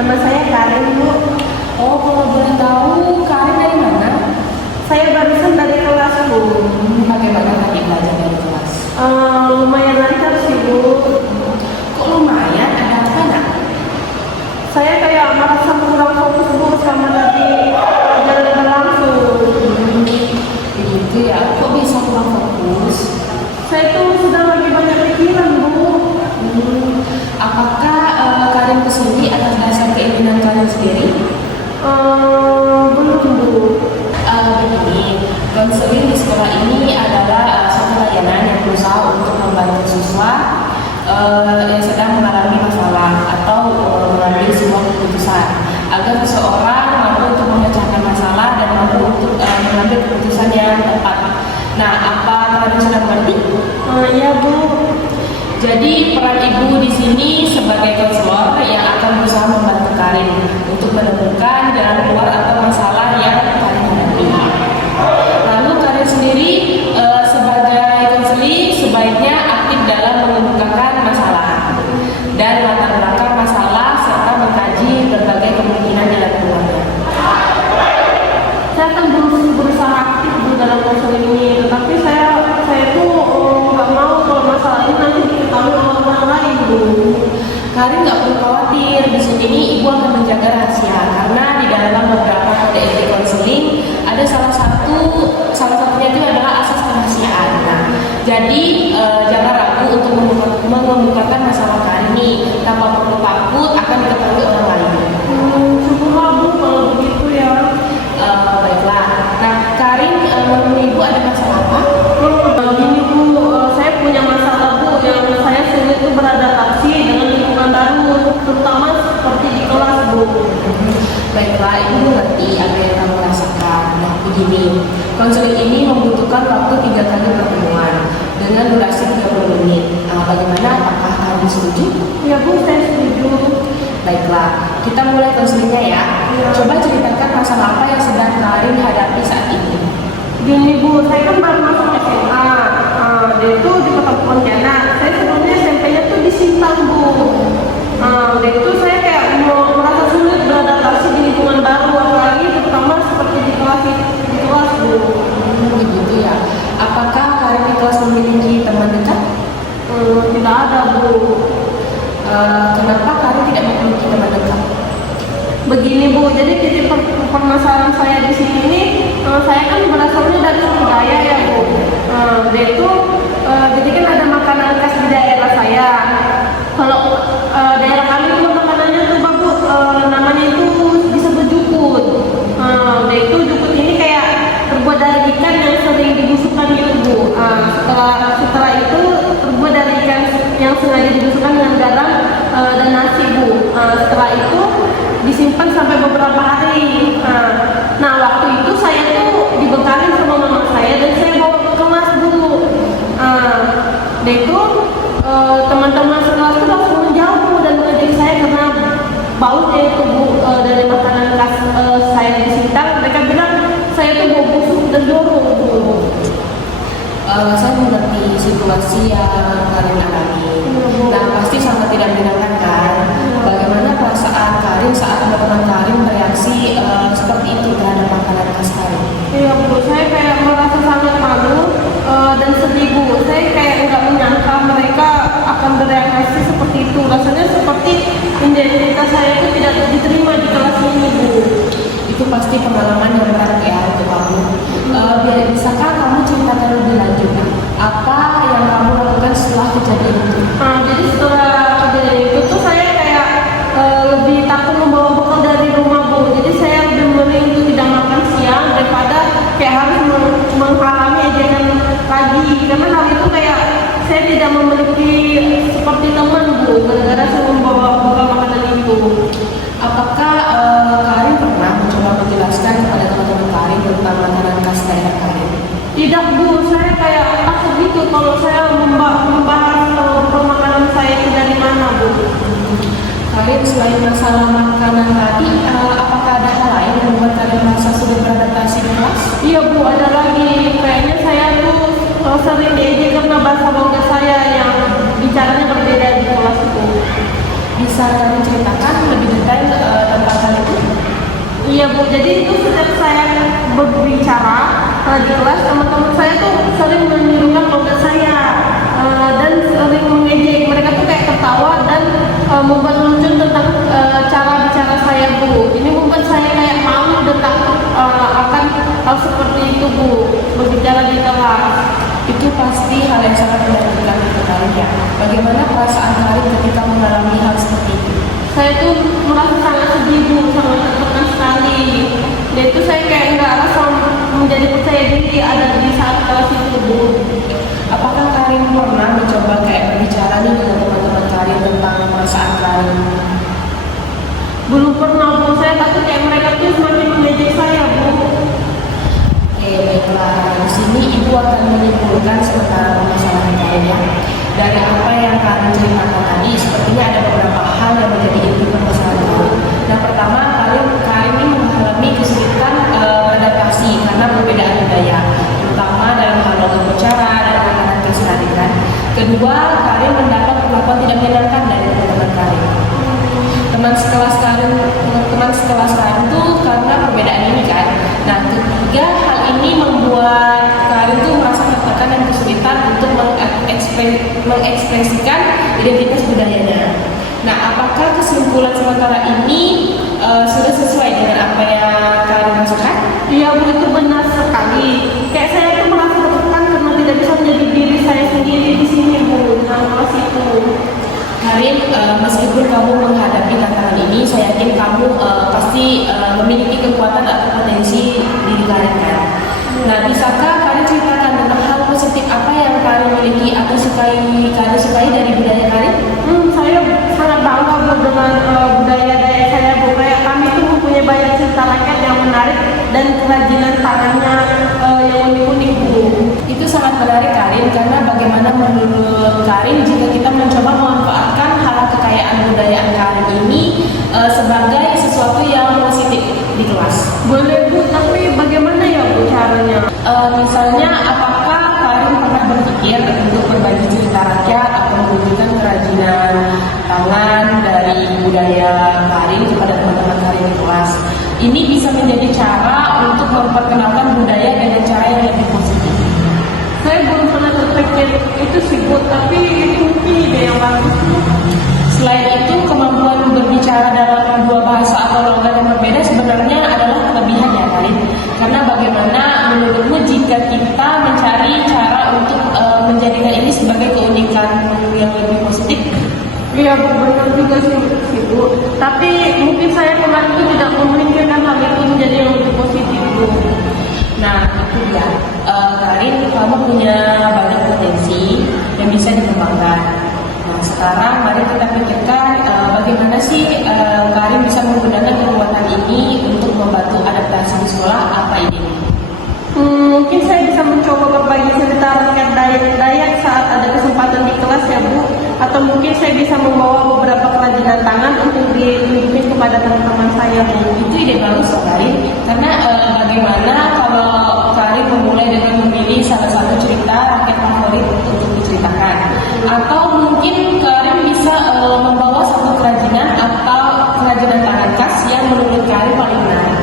Nama saya Karin, Bu. Oh, kalau boleh tahu, Karin dari mana? Saya barusan dari kelas, Bu. Bagaimana tadi belajar dari kelas? Lumayan lancar sih, Bu. Kok lumayan? Ada apa nak? Saya kayak merasa kurang fokus, Bu, sama tadi pelajaran berlangsung. Begitu ya, kok bisa kurang fokus? Saya tuh sedang lagi banyak pikiran, Bu. Apakah Karin kesini atas dasar keinginan Karin sendiri? Belum, Bu. Begini, konseling di sekolah ini adalah suatu layanan yang berusaha untuk membantu siswa yang sedang mengalami masalah atau mengambil sebuah keputusan agar seseorang mampu untuk memecahkan masalah dan mampu untuk mengambil keputusan yang tepat. Nah, apa Karin sudah mengerti? Ya, Bu. Jadi peran ibu di sini sebagai konselor yang akan berusaha membantu Karin untuk menemukan jalan keluar atau masalah yang Karin hadapi. Lalu Karin sendiri sebagai konseling sebaiknya aktif dalam mengemukakan masalah dan latar belakang masalah serta mengkaji berbagai kemungkinan jalan keluarnya. Saya akan berusaha aktif di dalam konseling ini, tetapi saya tuh nggak mau kalau masalah ini nanti diketahui oleh orang lain, Bu. Karin nggak perlu khawatir, di sini nih ibu akan menjaga rahasia karena di dalam beberapa kode etik konseling ada salah satunya itu adalah asas kerahasiaan. Nah, jadi jangan ragu untuk mengemukakan masalah Karin nih, tanpa perlu takut akan diketahui orang lain. Syukurlah, Bu, kalau begitu ya. Baiklah. Nah, Karin menurut ibu ada masalah apa? Gini, Bu, saya punya masalah, Bu, yang saya sulit itu beradaptasi dengan lingkungan baru, terutama seperti di kelas, Bu. Baiklah, ibu mengerti apa yang kamu rasakan. Nah, begini, konseling ini membutuhkan waktu 3 kali pertemuan dengan durasi 30 menit. Bagaimana? Apakah kamu setuju? Ya, Bu, saya setuju. Baiklah, kita mulai konselingnya ya. Coba ceritakan masalah apa yang sedang Karin hadapi saat ini. Gini, Bu, saya kan baru masuk SMA. Dia itu di Kota Pontianak. Saya sebelumnya SMP-nya tuh di Sintang, Bu. Dia itu saya kayak merasa sulit beradaptasi di lingkungan baru, apalagi terutama seperti di kelas, Bu. Begitu ya. Apakah Karin di kelas memiliki teman dekat? Tidak ada, Bu. Kenapa Karin tidak memiliki teman dekat? Begini, Bu, jadi titik permasalahan saya di sini ini, saya kan berasalnya dari Surabaya ya, Bu. Dia itu, jadi kan ada makanan khas di daerah saya. Kalau daerah kami itu makanannya tuh bagus, namanya itu disebut jukut. Dia itu jukut ini kayak terbuat dari ikan yang sering dibusukkan gitu, Bu. Setelah itu terbuat dari ikan yang sengaja dibusukkan dengan garam dan nasi, Bu. Setelah itu disimpan sampai beberapa hari. Nah, waktu itu saya tuh dibekalin sama mama saya dan saya bawa ke kelas, Bu. Dia itu teman-teman sekelas itu langsung menjauh, Bu, dan mengejek saya karena baunya itu, Bu, dari makanan khas saya di Sintang. Mereka bilang saya tuh bau busuk dan jorok, Bu. Saya mengerti situasi yang Karin alami. Nah, pasti sangat tidak menyenangkan kan? Bagaimana perasaan Karin saat teman-teman Karin bereaksi seperti itu terhadap makanan khas Karin? Iya, Bu, saya kayak merasa sangat malu dan sedih, Bu. Saya kayak nggak menyangka mereka akan bereaksi seperti itu. Rasanya seperti identitas saya itu tidak diterima di kelas ini, Bu. Itu pasti pengalaman yang berat ya untuk kamu. Bisakah kamu ceritakan lebih lanjut? Apa yang kamu lakukan setelah kejadian itu? Jadi setelah kejadian itu tuh saya kayak lebih takut membawa bekal dari rumah, Bu. Jadi saya lebih memilih untuk tidak makan siang daripada kayak harus menghalangi ejekan lagi. Karena hal itu kayak saya tidak memiliki seperti teman, Bu, gara-gara saya membawa bekal makanan itu. Apakah Karin pernah mencoba menjelaskan kepada teman-teman Karin tentang makanan khas daerah Karin? Tidak, Bu, saya kayak takut gitu kalau saya membahas makanan saya itu dari mana, Bu. Karin, selain masalah makanan tadi, apakah ada hal lain yang membuat Karin merasa sulit beradaptasi di kelas? Iya, Bu, ada lagi. Kayaknya saya tuh sering diejek karena bahasa bangga saya yang bicaranya berbeda di kelas itu. Bisa Karin ceritakan lebih detail Bu, jadi itu setiap saya berbicara di kelas, teman-teman saya tuh sering menirukan logat saya dan sering mengejek. Mereka tuh kayak ketawa dan membuat lucu tentang cara bicara saya, Bu. Ini membuat saya kayak malu dan takut akan hal seperti itu, Bu, berbicara di kelas. Itu pasti hal yang sangat menyakitkan untuk Karin ya. Bagaimana perasaan Karin ketika mengalami hal seperti itu? Saya tuh merasa sangat sedih, Bu, sangat tertekan sekali. Dan itu saya kayak nggak rasa menjadi percaya diri ada di saat kelas itu, Bu. Apakah Karin pernah mencoba kayak berbicara nih dengan teman-teman Karin tentang perasaan Karin? Belum pernah, Bu. Saya takut kayak mereka tuh semakin mengejek saya, Bu. Oke, baiklah. Di sini Ibu akan menyimpulkan sementara permasalahan Karin ya. Dari apa yang Karin ceritakan tadi, sepertinya ada beberapa hal yang menjadi inti permasalahan itu. Yang pertama, Karin ini mengalami kesulitan adaptasi karena perbedaan budaya, terutama dalam hal logat bicara dan makanan keseharian. Kedua, Karin mendapat perlakuan tidak menyenangkan dari teman-teman Karin. Teman sekelas Karin tuh karena perbedaan ini kan. Nah, ketiga, hal ini membuat Karin tuh merasa tertekan dan kesulitan untuk mengekspresikan identitas budayanya. Nah, apakah kesimpulan sementara ini sudah sesuai dengan apa yang Karin rasakan? Iya, Bu, itu benar sekali. Kayak saya tuh merasa tertekan karena tidak bisa menjadi diri saya sendiri di sini, Bu, dalam kelas itu. Karin, meskipun kamu menghadapi tantangan ini, saya yakin kamu pasti memiliki kekuatan atau potensi diri Karin kan. Nah, bisakah Karin ceritakan tentang hal positif apa yang Karin miliki atau Karin sukai dari budaya Karin? Saya sangat bangga, Bu, dengan budaya saya, Bu. Kayak kami tuh mempunyai banyak cerita rakyat yang menarik dan kerajinan tangannya yang unik-unik, Bu. Itu sangat menarik Karin, karena bagaimana menurut Karin jika kita mencoba memanfaatkan hal kekayaan budaya Karin ini sebagai sesuatu yang positif di kelas. Boleh, Bu, tapi bagaimana ya, Bu, caranya? Misalnya, apakah Karin pernah berpikir untuk berbagi cerita rakyat atau menunjukkan kerajinan tangan dari budaya Karin kepada teman-teman Karin di kelas? Ini bisa menjadi cara untuk memperkenalkan budaya dengan cara yang lebih positif. Saya belum pernah terpikir itu sih, Bu, tapi itu mungkin ide yang bagus. Selain itu, kemampuan berbicara dalam dua bahasa atau logat yang berbeda sebenarnya adalah kelebihan ya Karin. Karena bagaimana menurutmu jika kita mencari cara untuk menjadikan ini sebagai keunikan yang lebih positif? Iya, Bu, benar juga sih, Bu. Tapi mungkin saya kemarin itu tidak memikirkan hal itu menjadi yang lebih positif, Bu. Nah, itu dia. Karin, kamu punya banyak potensi yang bisa dikembangkan. Nah, sekarang mari kita pikirkan bagaimana sih Karin bisa menggunakan kekuatan ini untuk membantu adaptasi di sekolah. Apa ini? Mungkin saya bisa mencoba berbagi cerita rakyat Dayak saat ada kesempatan di kelas ya, Bu. Atau mungkin saya bisa membawa beberapa kerajinan tangan untuk ditunjukin kepada teman-teman saya, Bu. Itu ide bagus loh Karin. Karena bagaimana kalau Karin memulai dengan memilih salah satu cerita rakyat favorit untuk diceritakan. Atau mungkin Karin bisa membawa satu kerajinan atau kerajinan tangan khas yang menurut Karin paling menarik.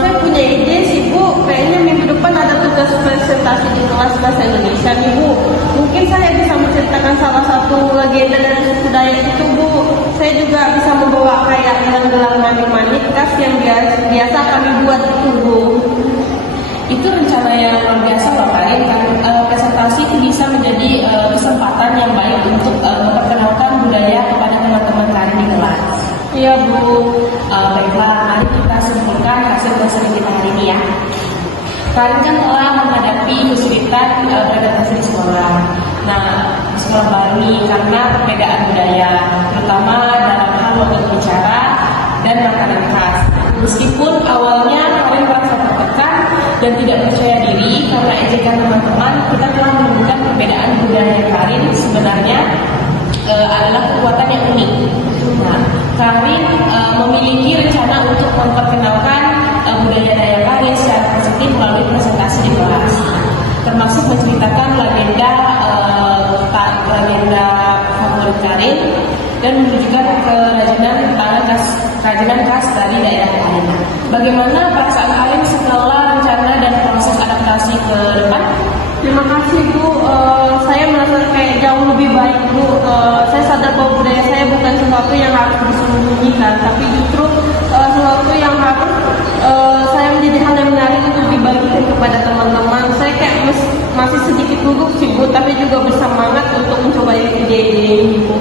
Saya punya ide sih, Bu. Kayaknya minggu depan ada tugas presentasi di kelas bahasa Indonesia nih, Bu. Mungkin saya bisa menceritakan salah satu legenda dari suku Dayak itu, Bu. Saya juga bisa membawa kayak gelang-gelang manik-manik khas yang biasa kami buat itu, Bu. Itu rencana yang luar biasa loh Karin. Presentasi itu bisa menjadi kesempatan yang baik untuk memperkenalkan budaya kepada teman-teman Karin di kelas. Iya, Bu. Baiklah, mari kita simpulkan hasil seri kita hari ini ya. Karin kan telah menghadapi kesulitan beradaptasi di sekolah. Nah, di sekolah baru nih karena perbedaan budaya, terutama dalam hal logat bicara dan makanan khas. Meskipun awalnya Karin merasa tertekan dan tidak percaya diri karena ejekan teman-teman, kita telah menemukan perbedaan budaya Karin sebenarnya adalah kekuatan yang unik. Nah, Karin memiliki rencana untuk memperkenalkan budaya Dayak Karin secara positif melalui presentasi di kelas, termasuk menceritakan legenda favorit Karin dan menunjukkan kerajinan tangan khas kerajinan khas dari daerah kalian. Bagaimana perasaan kalian setelah rencana dan proses adaptasi ke depan? Terima kasih Bu, saya merasa kayak jauh lebih baik Bu. Saya sadar bahwa budaya saya bukan sesuatu yang harus disembunyikan, tapi justru sesuatu yang harus saya menjadi hal yang menarik untuk dibagikan kepada teman-teman. Saya kayak masih sedikit gugup sih Bu, tapi juga bersemangat untuk mencoba ide-ide ini Bu.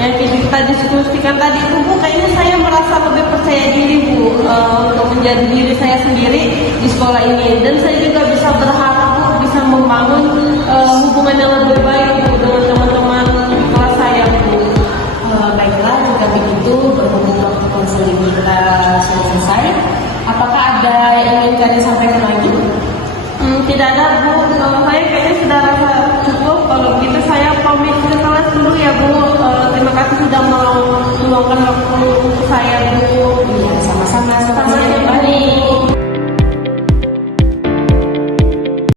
Yang kita diskusikan tadi itu Bu, kayaknya saya merasa lebih percaya diri Bu untuk menjadi diri saya sendiri di sekolah ini, dan saya juga bisa berharap Bu bisa membangun hubungan yang lebih baik Bu dengan teman-teman kelas saya Bu. Baiklah, jika begitu berhubung waktu konseling kita sudah selesai, apakah ada yang ingin kalian sampaikan lagi? Tidak ada Bu, saya kayaknya sudah rasa cukup. Kalau begitu saya pamit ke kelas dulu ya Bu. Terima kasih sudah mau meluangkan waktu saya Bu. Iya, sama-sama. Sama-sama.